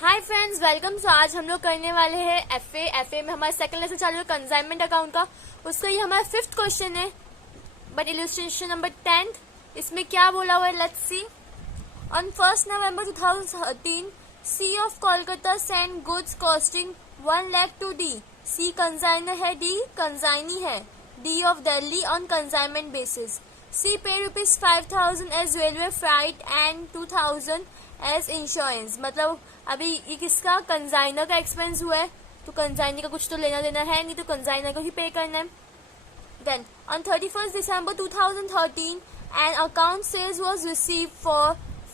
Hi friends, welcome. सो आज हम लोग करने वाले हैं एफए में हमारा सेकंड लेसन चालू है कंसाइनमेंट अकाउंट का। उसका ये हमारा 5th क्वेश्चन है, बट इलस्ट्रेशन नंबर 10th। इसमें क्या बोला हुआ है, let's see. On 1st November 2013, C of Kolkata send goods costing 1 lakh to D. C consignor है, डी कंसाइनी है, D of Delhi on consignment basis. C पे ₹5,000 as railway freight and 2,000 as insurance. मतलब अभी ये किसका, कंसाइनर का एक्सपेंस हुआ है, तो कंसाइनर का कुछ तो लेना देना है नहीं, तो कंसाइनर को ही पे करना है। Then on 31st December 2013, an account sales was received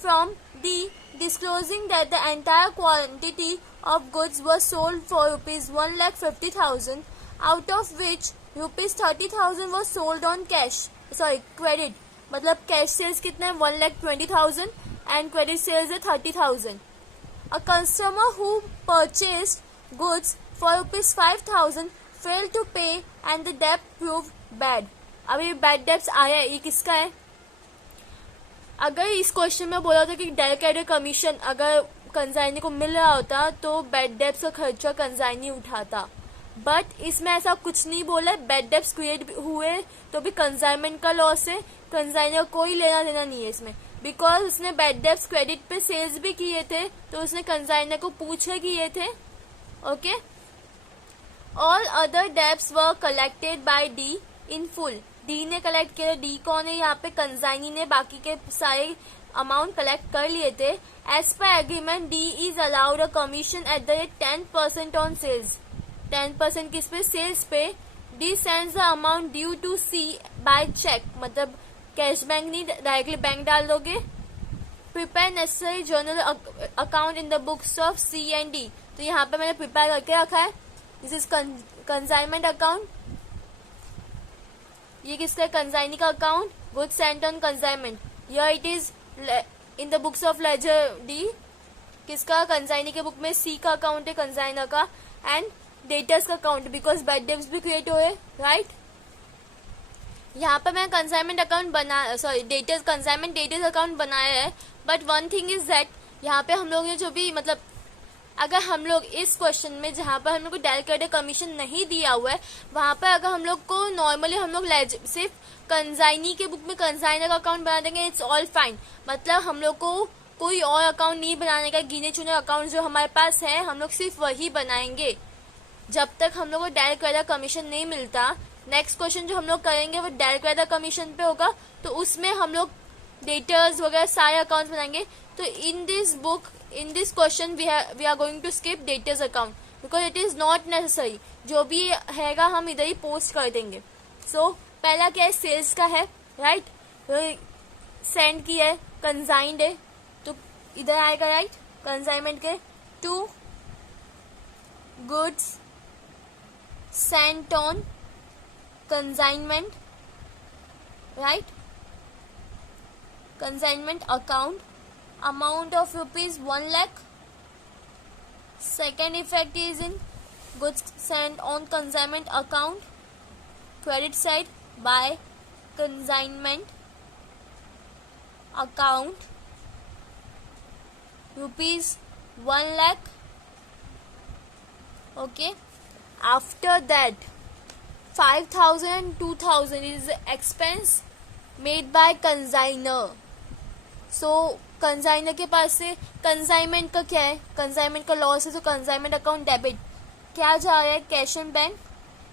from D disclosing that the entire quantity of goods was sold for ₹1,50,000, out of which ₹30,000 was sold on credit। मतलब कैश सेल्स कितना है, 1,20,000 and credit sales है 30,000। A customer who purchased goods for ₹5,000 failed to pay and the debt proved bad। अब ये bad debts आया है, ये किसका है? अगर इस क्वेश्चन में बोला होता कि डायरेक्ट क्रेडिट कमीशन अगर कंसाइनी को मिल रहा होता तो बैड डेब्ट्स का खर्चा कंसाइनी उठाता, बट इसमें ऐसा कुछ नहीं बोला। बैड डेब्ट्स क्रिएट हुए तो भी कंसाइनमेंट का लॉस है, कंसाइनी का कोई लेना देना नहीं है इसमें, बिकॉज उसने बैड डेब्ट्स क्रेडिट पे सेल्स भी किए थे, तो उसने कंसाइनर को पूछे किए थे। Okay, all other debts were collected by D in full. D ने कलेक्ट किया। डी कौन है यहाँ पे? कंसाइनी ने बाकी के सारे अमाउंट कलेक्ट कर लिए थे। As per agreement D is allowed a commission at the rate 10% on sales. 10% किस पे? सेल्स पे। D sends the amount due to C by cheque, मतलब कैश बैंक नहीं, डायरेक्टली बैंक डाल दोगे। Prepare necessary journal account in the books of C and D. तो यहाँ पे मैंने प्रिपेयर करके रखा है। This is consignment account. ये किसका? कंसाइनी का account, goods sent on consignment. Here it is in the books of ledger D. किसका? कंसाइनी के बुक में सी का अकाउंट है, कंसाइनर का। एंड डेटर्स का अकाउंट, बिकॉज बैड डेब्ट्स भी क्रिएट हुए, राइट। यहाँ पे मैं consignment account consignment debtors account बनाया है, but one thing is that यहाँ पे हम लोग ने जो भी मतलब अगर हम लोग इस क्वेश्चन में जहाँ पर हम लोग को डायरेक्ट क्रेडिट कमीशन नहीं दिया हुआ है, वहां पर अगर हम लोग को नॉर्मली हम लोग सिर्फ कंसाइनी के बुक में कंसाइनर का अकाउंट बना देंगे, इट्स ऑल फाइन। मतलब हम लोग को कोई और अकाउंट नहीं बनाने का, गिने चुने अकाउंट जो हमारे पास है हम लोग सिर्फ वही बनाएंगे जब तक हम लोग को डायरेक्ट क्रेडिट कमीशन नहीं मिलता। नेक्स्ट क्वेश्चन जो हम लोग करेंगे वो डायरेक्ट क्रेडिट कमीशन पे होगा, तो उसमें हम लोग डेटर्स वगैरह सारे अकाउंट्स बनाएंगे। तो in this question we are going to skip debtors account because it is not necessary. जो भी हैगा हम इधर ही पोस्ट कर देंगे। सो पहला क्या है? सेल्स का है, राइट। सेंड किया है, कंसाइंड है, तो इधर आएगा, राइट। कंसाइनमेंट के to goods sent on consignment, right? Consignment account, amount of ₹1 lakh. Second effect is in goods sent on consignment account, credit side by consignment account, ₹1 lakh. Okay, after that 5,000 and 2,000 is expense made by consigner. So consigner के पास से consignment का क्या है? Consignment का loss है, तो consignment account debit क्या जा रहा है? कैश एंड बैंक,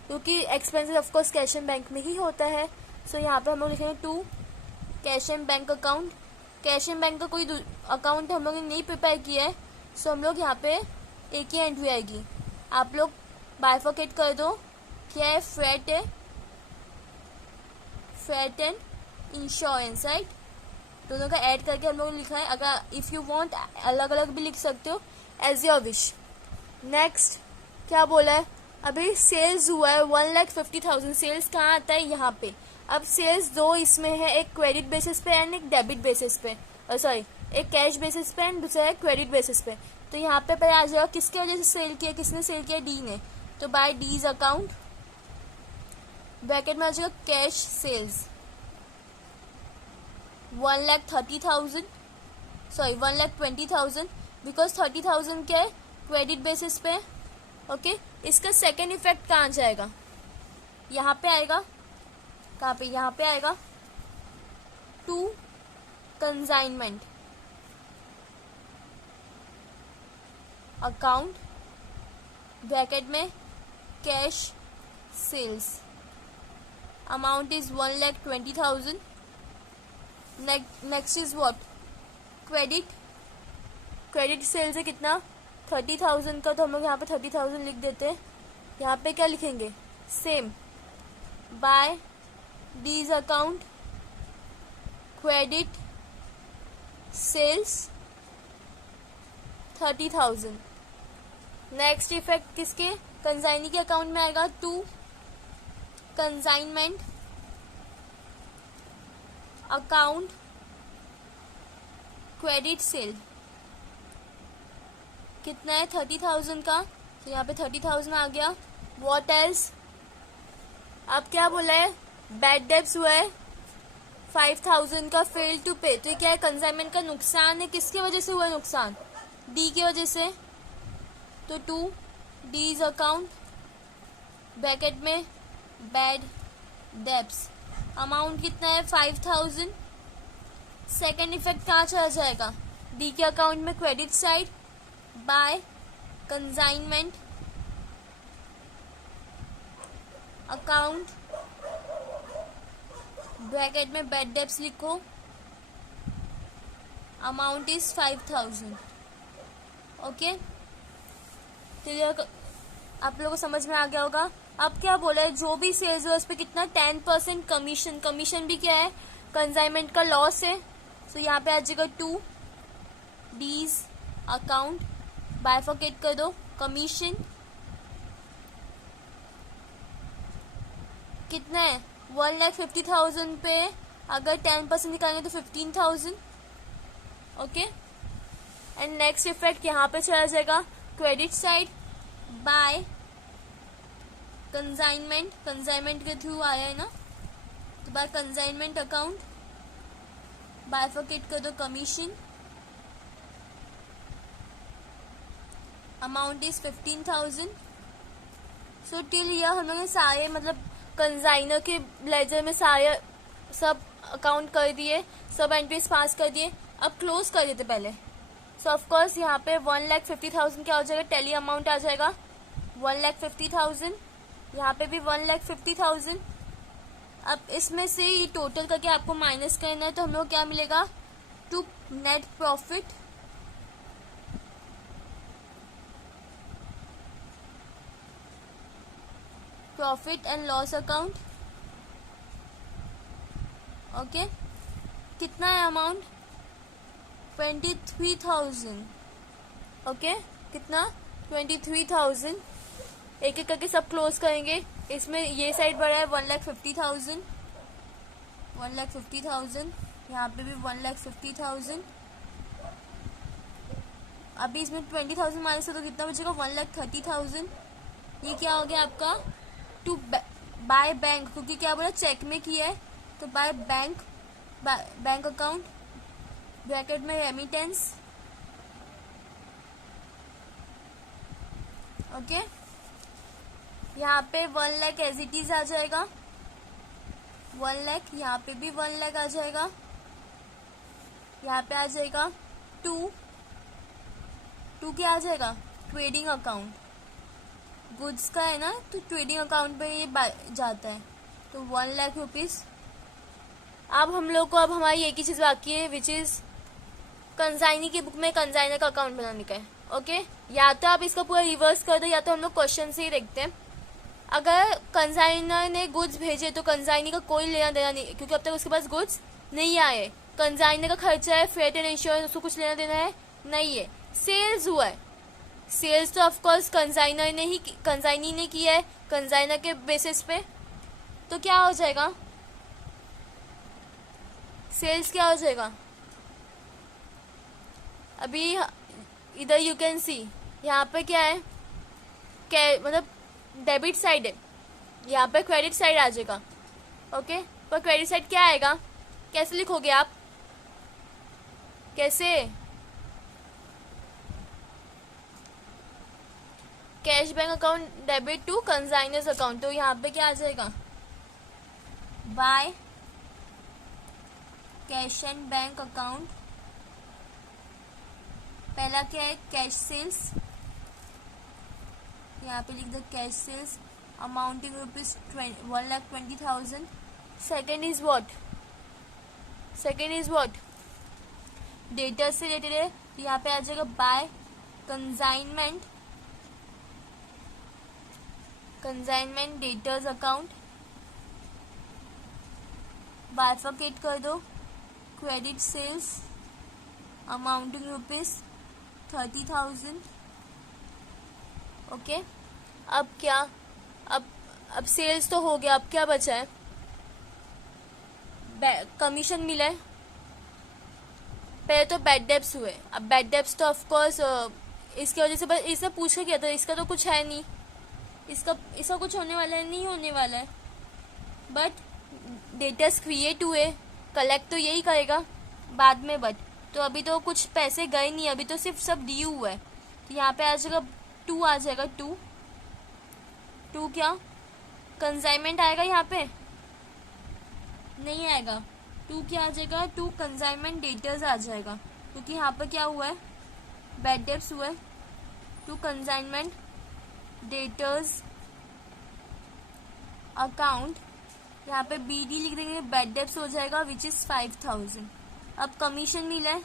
क्योंकि expenses of course cash and bank में ही होता है। सो यहाँ पे हम लोग लिखेंगे to cash and bank account. Cash and bank का कोई अकाउंट हम लोग ने नहीं प्रिपेयर किया है, सो हम लोग यहाँ पे एक ही एंट्री आएगी। आप लोग बाइफरकेट कर दो। क्या है? फ्रेट है, फ्रेट एंड इंश्योरेंस, राइट। दोनों का ऐड करके हम लोग ने लिखा है। अगर इफ यू वांट अलग अलग भी लिख सकते हो, एज योर विश। नेक्स्ट क्या बोला है? अभी सेल्स हुआ है 1,50,000। सेल्स कहाँ आता है? यहाँ पे। अब सेल्स दो इसमें है, एक क्रेडिट बेसिस पे एंड एक डेबिट बेसिस पे, एक कैश बेसिस पे एंड दूसरा है क्रेडिट बेसिस पे। तो यहाँ पे पहले आ जाएगा किसके वजह से सेल किया, किसने सेल किया? डी ने। तो बाय डीज अकाउंट, ब्रैकेट में आ जाएगा कैश सेल्स 1,30,000, 1,20,000 बिकॉज 30,000 क्या है, क्रेडिट बेसिस पे। ओके, इसका सेकेंड इफेक्ट कहाँ जाएगा, यहाँ पे आएगा, कहाँ पे, यहाँ पे आएगा, टू कंसाइनमेंट अकाउंट ब्रैकेट में cash sales, amount is 1,20,000। Next is what, credit sales है कितना, 30,000 का, तो हम लोग यहाँ पे 30,000 लिख देते हैं। यहाँ पे क्या लिखेंगे, same, by these account credit sales 30,000। Next effect किसके, कंसाइनी के अकाउंट में आएगा, to consignment account credit sale, कितना है 30,000 का, तो यहाँ पे 30,000 आ गया। व्हाट एल्स, अब क्या बोला है, बैड डेब्ट्स हुआ है 5,000 का, फेल टू पे, तो ये क्या है, कंसाइनमेंट का नुकसान है, किसकी वजह से हुआ नुकसान, डी की वजह से, तो टू डीज अकाउंट ब्रैकेट में बैड डेब्ट्स, अमाउंट कितना है 5,000। सेकेंड इफेक्ट कहाँ चला जाएगा, डी के अकाउंट में credit side, by consignment account bracket में बैड डेब्ट्स लिखो, अमाउंट इज 5,000। ओके, तो आप लोगों को समझ में आ गया होगा। अब क्या बोला है, जो भी सेल्स है उस पर कितना 10% कमीशन, कमीशन भी क्या है, कंसाइनमेंट का लॉस है, तो यहाँ पे आ जाएगा टू डीज अकाउंट, बाइफरकेट कर दो, कमीशन कितना है 1,50,000 पे, अगर 10% निकालेंगे तो 15,000। ओके, एंड नेक्स्ट इफेक्ट यहाँ पे चला जाएगा credit side, by consignment, consignment के थ्रू आया है ना, तो बाय कंसाइनमेंट अकाउंट बाइफरकेट कर दो, commission amount is 15,000। So till यह हम लोग ने सारे मतलब कंसाइनर के लेजर में सारे सब अकाउंट कर दिए, सब एंट्रीज पास कर दिए, अब क्लोज कर देते पहले। सो ऑफकोर्स यहाँ पे 1,50,000 क्या हो जाएगा, टैली अमाउंट आ जाएगा 1,50,000, यहाँ पे भी 1,50,000। अब इसमें से ये टोटल करके आपको माइनस करना है, तो हम लोग क्या मिलेगा, to net profit profit and loss account. Okay, कितना है अमाउंट 23,000। ओके, कितना 23,000, एक एक करके सब क्लोज करेंगे। इसमें ये साइड बढ़ा है 1,50,000, 1,50,000, यहाँ पे भी 1,50,000। अभी इसमें 20,000 माइनस है तो कितना बचेगा 1,30,000। ये क्या हो गया आपका, टू बाय बैंक, क्योंकि क्या बोला चेक में किया है, तो by bank, bank account bracket में रेमिटेंस। ओके, यहाँ पे 1 लाख एज इट इज आ जाएगा, 1 लाख, यहाँ पे भी 1 लाख आ जाएगा, यहाँ पे आ जाएगा टू क्या आ जाएगा, ट्रेडिंग अकाउंट, गुड्स का है ना, तो ट्रेडिंग अकाउंट पे ये जाता है, तो 1 लाख रुपीज। अब हम लोग को अब हमारी एक ही चीज बाकी है, विच इज कंसाइनी की बुक में कंसाइनर का अकाउंट बनाने का है। ओके, या तो आप इसका पूरा रिवर्स कर दो, या तो हम लोग क्वेश्चन से ही देखते हैं। अगर कंसाइनर ने गुड्स भेजे तो कंसाइनी का कोई लेना देना नहीं, क्योंकि अब तक उसके पास गुड्स नहीं आए। कंसाइनर का खर्चा है, फ्रेट एंड इंश्योरेंस, उसको कुछ लेना देना है नहीं है। सेल्स हुआ है, सेल्स तो ऑफकोर्स कंसाइनी ने किया है, कंसाइनर के बेसिस पे, तो क्या हो जाएगा, सेल्स क्या हो जाएगा। अभी इधर यू कैन सी, यहाँ पे क्या है, मतलब डेबिट साइड है, यहाँ पे क्रेडिट साइड आ जाएगा। ओके, पर क्रेडिट साइड क्या आएगा, कैसे लिखोगे आप, कैसे, cash bank account debit to consigner's account, तो यहाँ पे क्या आ जाएगा, by cash and bank account. पहला क्या है, कैश सेल्स, यहाँ पे लिख दो cash sales amounting rupees 1,20,000। Second is what, debtors से रिलेटेड है, यहाँ पे आ जाएगा by consignment debtors account. Bifurcate कर दो, credit sales amounting rupees 30,000। Okay, अब क्या, अब सेल्स तो हो गया, अब क्या बचा है, कमीशन मिला है। पहले तो बैड डेब्ट्स हुए, अब बैड डेब्ट्स तो ऑफ कोर्स इसकी वजह से, बस इसने पूछ के किया था, इसका तो कुछ है नहीं, इसका कुछ होने वाला है, नहीं होने वाला है। बट डेटर्स क्रिएट हुए, कलेक्ट तो यही करेगा बाद में, बट तो अभी तो कुछ पैसे गए नहीं, अभी तो सिर्फ सब ड्यू हुआ है। तो यहाँ पे आ जाएगा 2, आ जाएगा 2 क्या कंसाइनमेंट आएगा, यहाँ पे नहीं आएगा, 2 क्या आ जाएगा, 2 कंसाइनमेंट डेटर्स आ जाएगा, क्योंकि यहाँ पे क्या हुआ है, बैड डेब्ट्स हुआ है। 2 कंसाइनमेंट डेटर्स अकाउंट, यहाँ पे BD लिख देंगे, बैड डेब्ट्स हो जाएगा विच इज 5,000। अब कमीशन मिला है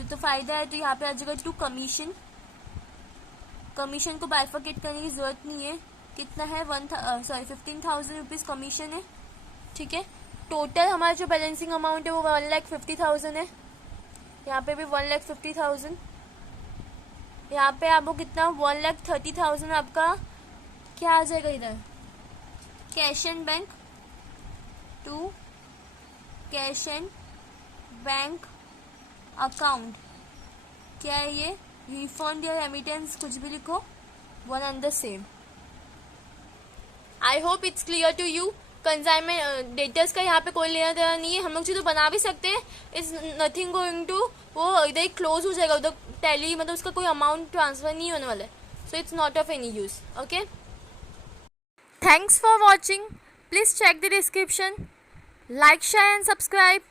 तो फायदा है, तो यहाँ पे आ जाएगा 2 कमीशन को बाइफरकेट करने की जरूरत नहीं है, कितना है 15,000 रुपीज कमीशन है, ठीक है। टोटल हमारा जो बैलेंसिंग अमाउंट है वो 1,50,000 है, यहाँ पे भी 1,50,000, यहाँ पे आपको कितना 1,30,000 आपका क्या आ जाएगा, इधर cash and bank, 2 cash and bank account, क्या है ये, रिफंड या रेमिटेंस, कुछ भी लिखो, one and the same. I hope it's clear to you. Consignment debtors का यहाँ पे कोई लेना देना नहीं है, हम लोग तो बना भी सकते हैं, इट्स नथिंग गोइंग टू, वो इधर क्लोज हो जाएगा, उधर टैली, मतलब उसका कोई अमाउंट ट्रांसफर नहीं होने वाला है, so it's not of any use. Okay, thanks for watching, please check the description, like, share and subscribe.